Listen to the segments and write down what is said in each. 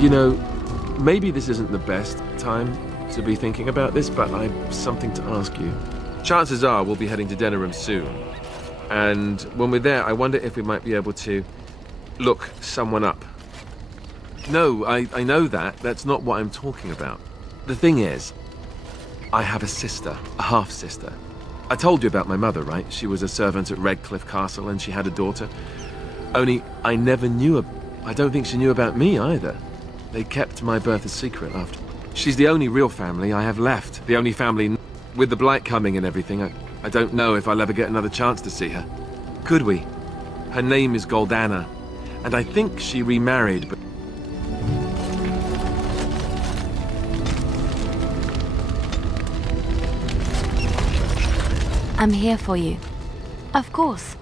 You know, maybe this isn't the best time to be thinking about this, but I've something to ask you. Chances are we'll be heading to Denerim soon. And when we're there, I wonder if we might be able to look someone up. No, I know that. That's not what I'm talking about. The thing is, I have a sister, a half-sister. I told you about my mother, right? She was a servant at Redcliffe Castle and she had a daughter. Only I never knew I don't think she knew about me either. They kept my birth a secret after. She's the only real family I have left. The only family with the blight coming and everything. I don't know if I'll ever get another chance to see her. Could we? Her name is Goldana, and I think she remarried, but... I'm here for you. Of course.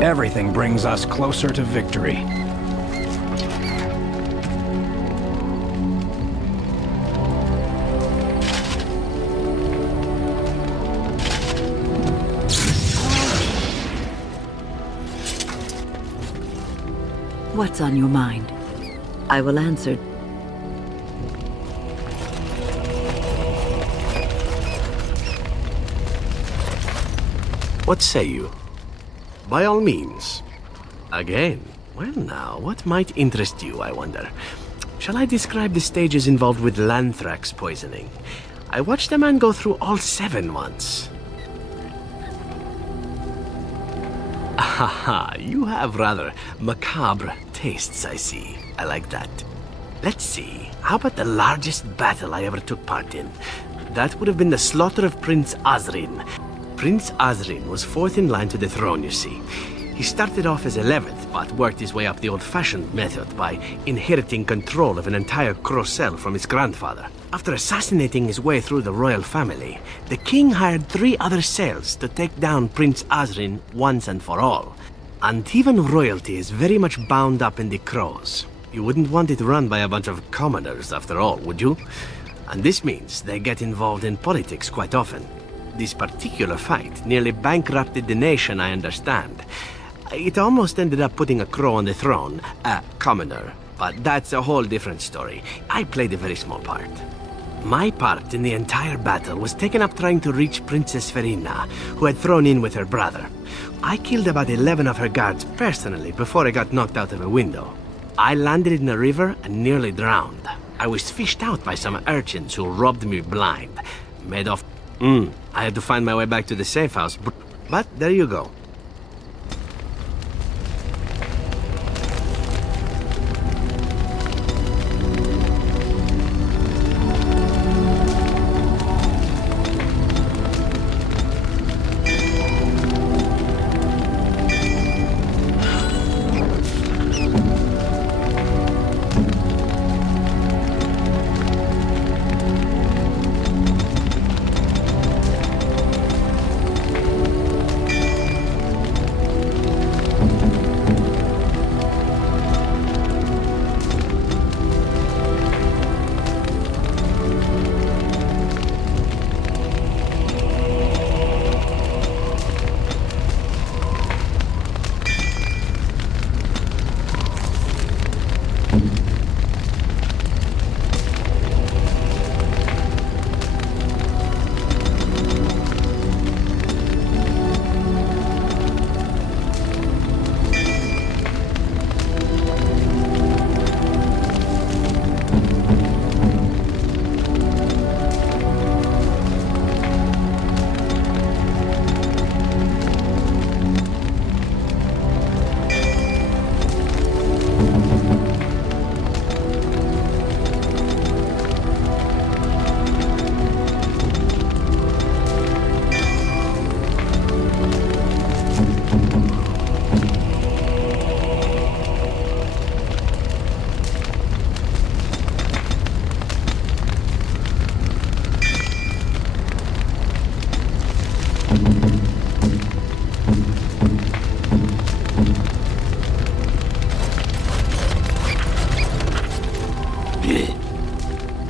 Everything brings us closer to victory. What's on your mind? I will answer. What say you? By all means. Again? Well now, what might interest you, I wonder? Shall I describe the stages involved with Lanthrax poisoning? I watched a man go through all 7 once. Haha, you have rather macabre tastes, I see. I like that. Let's see, how about the largest battle I ever took part in? That would have been the slaughter of Prince Osrin. Prince Osrin was 4th in line to the throne, you see. He started off as 11th, but worked his way up the old-fashioned method by inheriting control of an entire Crocel from his grandfather. After assassinating his way through the royal family, the king hired 3 other Sales to take down Prince Osrin once and for all. Antivan royalty is very much bound up in the Crows. You wouldn't want it run by a bunch of commoners, after all, would you? And this means they get involved in politics quite often. This particular fight nearly bankrupted the nation, I understand. It almost ended up putting a Crow on the throne, a commoner. But that's a whole different story. I played a very small part. My part in the entire battle was taken up trying to reach Princess Verina, who had thrown in with her brother. I killed about 11 of her guards personally before I got knocked out of a window. I landed in a river and nearly drowned. I was fished out by some urchins who robbed me blind. Made off... I had to find my way back to the safe house, but there you go.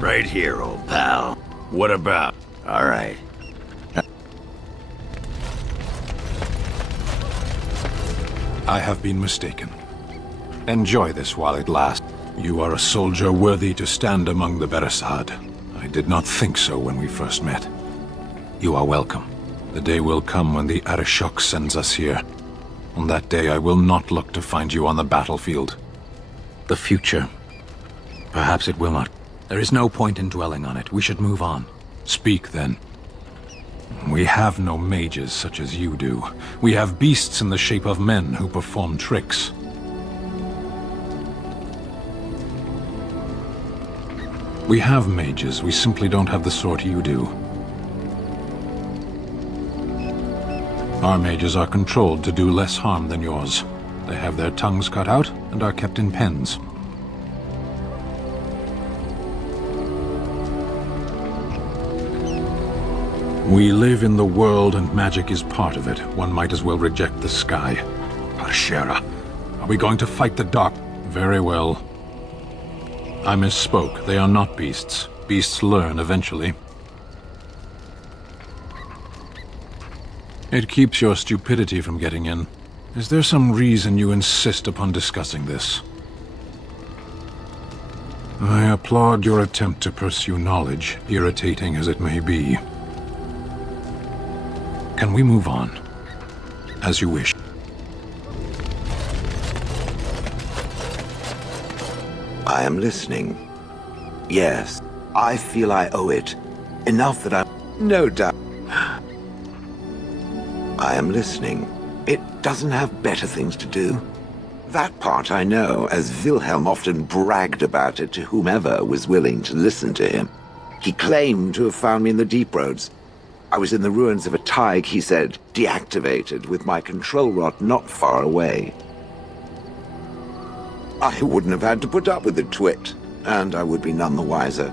Right here, old pal. What about? All right. I have been mistaken. Enjoy this while it lasts. You are a soldier worthy to stand among the Beresad. I did not think so when we first met. You are welcome. The day will come when the Arishok sends us here. On that day, I will not look to find you on the battlefield. The future. Perhaps it will not. There is no point in dwelling on it. We should move on. Speak, then. We have no mages such as you do. We have beasts in the shape of men who perform tricks. We have mages, we simply don't have the sort you do. Our mages are controlled to do less harm than yours. They have their tongues cut out and are kept in pens. We live in the world and magic is part of it. One might as well reject the sky. Parshera, are we going to fight the dark? Very well. I misspoke. They are not beasts. Beasts learn eventually. It keeps your stupidity from getting in. Is there some reason you insist upon discussing this? I applaud your attempt to pursue knowledge, irritating as it may be. Can we move on? As you wish. I am listening. Yes, I feel I owe it. Enough that no doubt. I am listening. It doesn't have better things to do. That part I know, as Wilhelm often bragged about it to whomever was willing to listen to him. He claimed to have found me in the deep roads. I was in the ruins of a Tig, he said, deactivated, with my control rod not far away. I wouldn't have had to put up with the twit, and I would be none the wiser.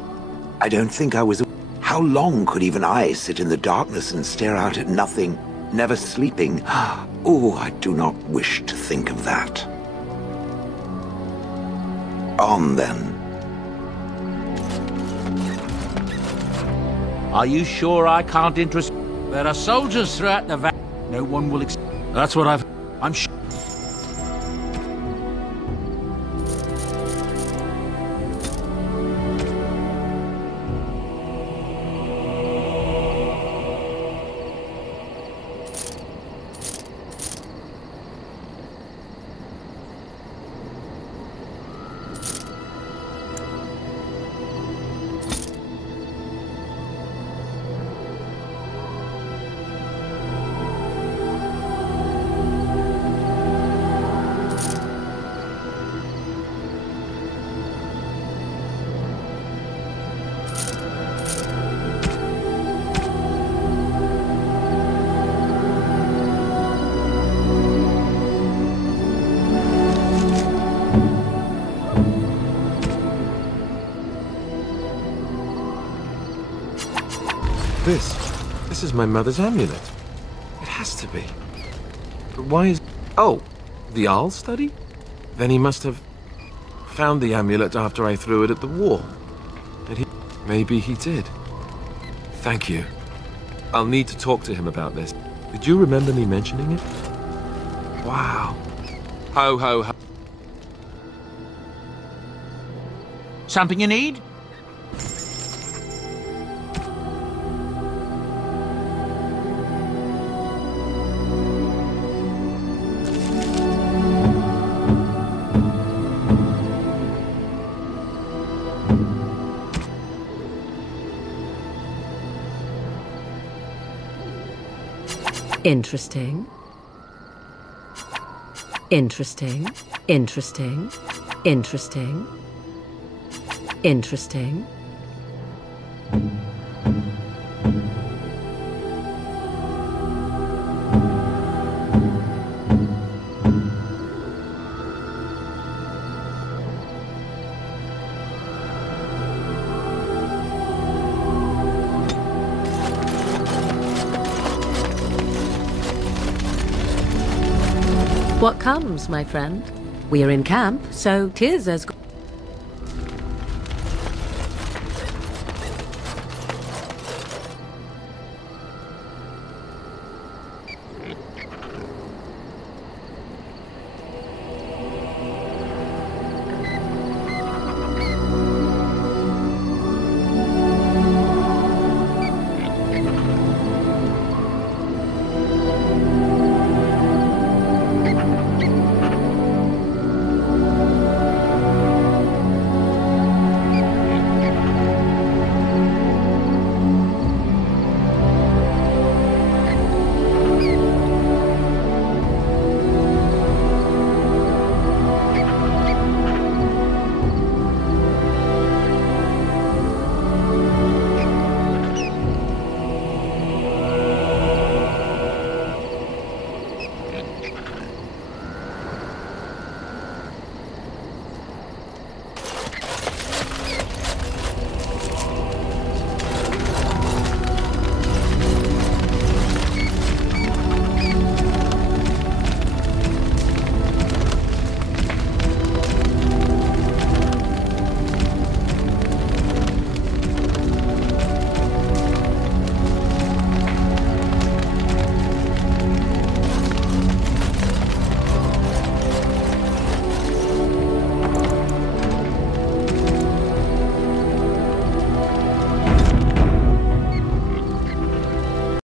I don't think I was... How long could even I sit in the darkness and stare out at nothing, never sleeping? Oh, I do not wish to think of that. On, then. Are you sure I can't interest? There are soldiers throughout the valley. No one will That's what I'm sure. This is my mother's amulet. It has to be. But why is... Oh, the Arl study? Then he must have found the amulet after I threw it at the wall. And maybe he did. Thank you. I'll need to talk to him about this. Did you remember me mentioning it? Wow. Ho, ho, ho. Something you need? Interesting. Interesting. Interesting. Interesting. Interesting. what comes, my friend. We are in camp, so 'tis as good.